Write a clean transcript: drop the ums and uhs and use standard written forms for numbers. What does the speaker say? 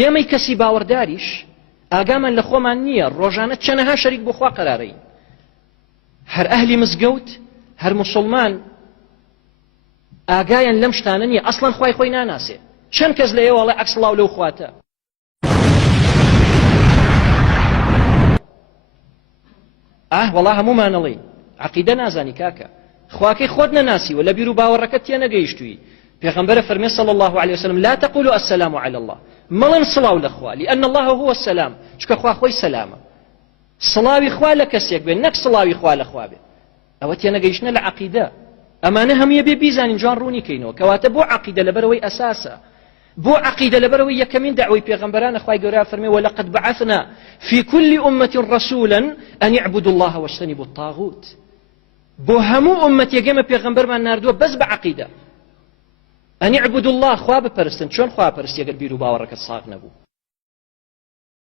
ئێمەی کەسی باوەڕداریش ئاگامان لە خۆمان نییە ڕۆژانە چەنەها شەریک بۆ خوا قەرارەین هەر ئەهلی مزگەوت هەر موسڵمان ئاگایان لەم شتانە نییە ئەسڵەن خوای خۆی ناناسێ چەند کەس لە ئێوە وەڵێ عەکس ڵاو لەو خواتە وەڵا هەمومانەڵێ عەقیدە نازانی کاکە خواکەی خۆت نەناسیوە لە بیر و باوەڕەکەت تێ نەگەیشتووی پێغەمبەرە فەرمێ صلی الله عليه وسلم لا تقولوا السلام على الله مەڵێن سڵاو لە خوا لأن الله هو السلام چکە خوا خۆی سەلامە سڵاوی خوا لە کەسێک بێ نەک سڵاوی خوا لە خوا بێ ئەوە تێ نەگەیشتنە لە عەقیدە ئەمانە هەموویە بێ بیزانین جوان ڕوونی کەینەوە کەواتە بۆ عەقیدە لەبەرەوەی ئەساسە بۆ عەقیدە لەبەرەوەی یەکەمین دەعوەی پێغەمبەرانە خوای گەورە فەرمێ وەلەقەد بەعەثنا في كل أمة رسولا أن يعبدوا الله واجتنبوا الطاغوت بۆ هەموو ئومەت یەکێمە پێغەمبەرمان ناردووە بەس بە عەقیدە أن يعبدوا الله خوا بپەرستن چۆن خوا پەرستی ئەگەر بیر و باوەڕەکەت ساغ نەبوو